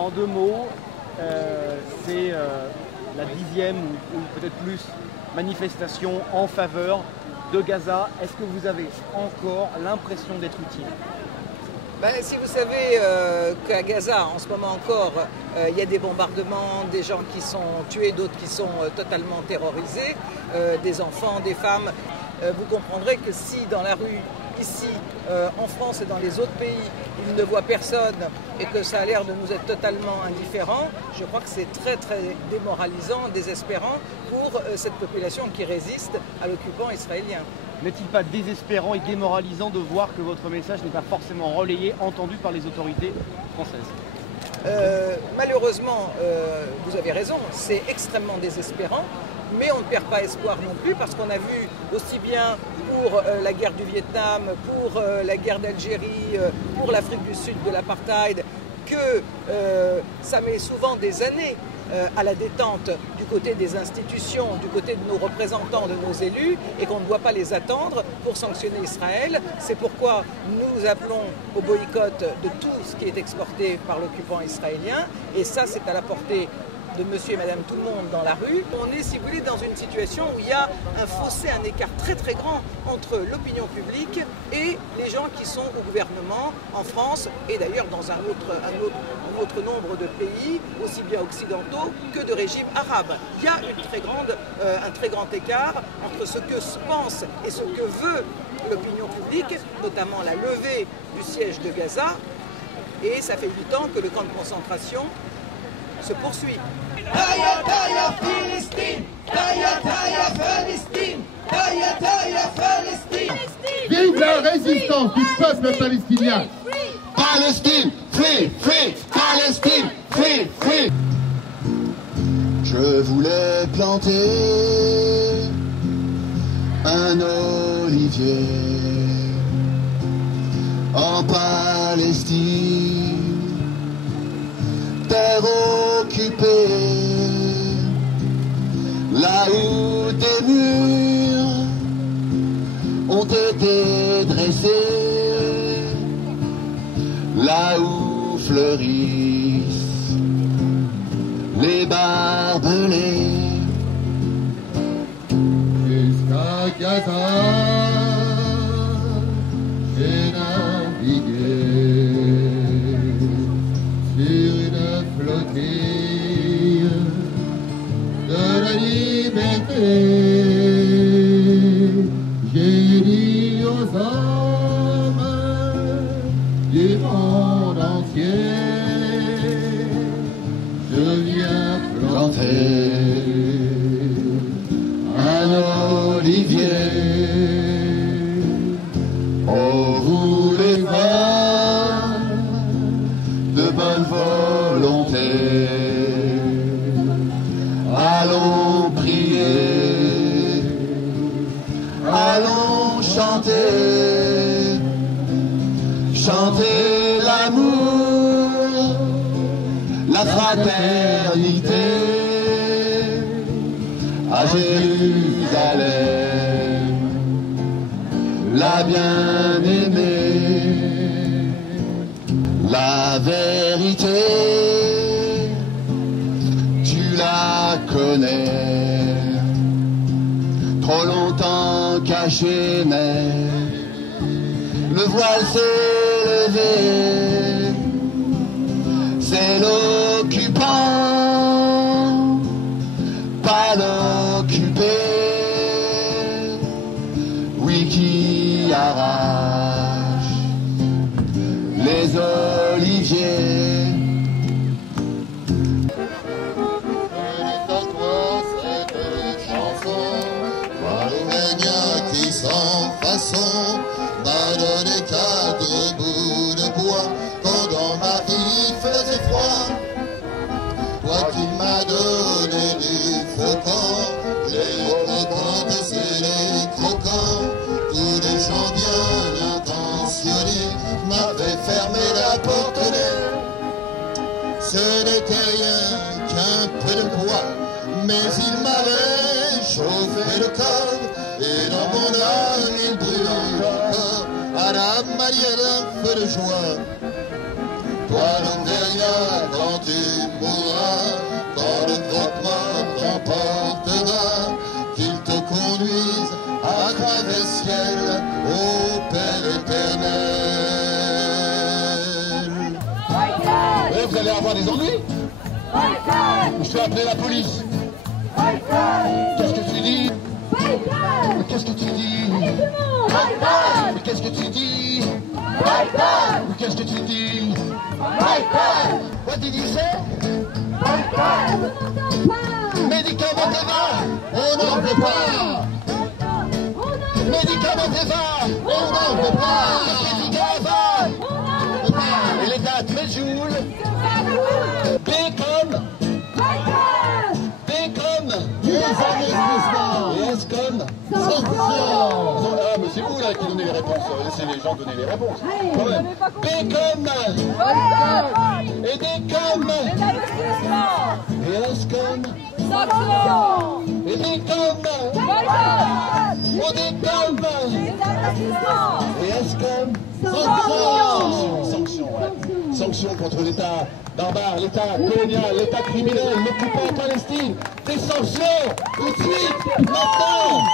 En deux mots, c'est la 10e ou peut-être plus manifestation en faveur de Gaza. Est-ce que vous avez encore l'impression d'être utile? Ben, si vous savez qu'à Gaza, en ce moment encore, il y a des bombardements, des gens qui sont tués, d'autres qui sont totalement terrorisés, des enfants, des femmes, vous comprendrez que si dans la rue, ici, en France et dans les autres pays, ils ne voient personne et que ça a l'air de nous être totalement indifférent, je crois que c'est très très démoralisant, désespérant pour cette population qui résiste à l'occupant israélien. N'est-il pas désespérant et démoralisant de voir que votre message n'est pas forcément relayé, entendu par les autorités françaises? Malheureusement, vous avez raison, c'est extrêmement désespérant, mais on ne perd pas espoir non plus parce qu'on a vu aussi bien pour la guerre du Vietnam, pour la guerre d'Algérie, pour l'Afrique du Sud de l'apartheid, que ça met souvent des années à la détente du côté des institutions, du côté de nos représentants, de nos élus, et qu'on ne doit pas les attendre pour sanctionner Israël. C'est pourquoi nous appelons au boycott de tout ce qui est exporté par l'occupant israélien, et ça c'est à la portée de monsieur et madame tout le monde dans la rue. On est, si vous voulez, dans une situation où il y a un fossé, un écart très très grand entre l'opinion publique et les gens qui sont au gouvernement en France et d'ailleurs dans un autre nombre de pays, aussi bien occidentaux que de régimes arabes. Il y a un très grand écart entre ce que pense et ce que veut l'opinion publique, notamment la levée du siège de Gaza, et ça fait 8 ans que le camp de concentration se poursuit. Taya Taya Palestine, Taya Taya Palestine, Taya Taya Palestine. Vive la résistance du peuple palestinien. Palestine, free, free, Palestine, free, free. Je voulais planter un olivier en Palestine, terre occupée, là où des murs ont été dressés, là où fleurissent les barbelés. Jusqu'à Gaza, j'ai navigué sur une flottille de la liberté. J'ai dit aux hommes du monde entier, je viens planter un olivier. Oh, vous les femmes de bonne volonté, allons prier, allons chanter, chanter l'amour, la fraternité à Jérusalem, la bien-aimée. La vérité, tu la connais, trop longtemps cachée, mais le voile s'est levé, c'est l'occupant, pas l'occupé, oui, qui arrache les oliviers. Cette chanson, Wallonia qui sans façon m'a donné 4 bouts de bois quand dans ma vie faisait froid. Toi qui m'as donné du faucon, les croquants, c'est les croquants, tous les gens bien intentionnés m'avait fermé la porte au nez. Ce n'était rien qu'un peu de poids, mais il m'avait chauffé le corps, et dans mon âme il brûle encore à la manière d'un feu de joie. Toi l'Auvergnat, quand tu mourras, quand le croque-mort t'emportera, qu'il te conduise à travers le ciel, ô Père éternel. Ouais, vous allez avoir des ennuis. Je vais appeler la police. Qu'est-ce que tu dis? Qu'est-ce que tu dis? Qu'est-ce que tu dis? Qu'est-ce que tu dis? What did you say? Médicament Eva, on n'en veut pas. Médicament Eva, on n'en veut pas. Et les dates, les jours. B comme et S comme sanction. Ah, mais c'est vous là qui donnez les réponses. Laissez les gens donner les réponses. Quand même. B comme et D comme et S comme et D comme O D comme et S comme sanction. Sanction contre l'État barbare, l'État colonial, l'État criminel, l'occupant en Palestine. Des sanctions tout de suite, maintenant.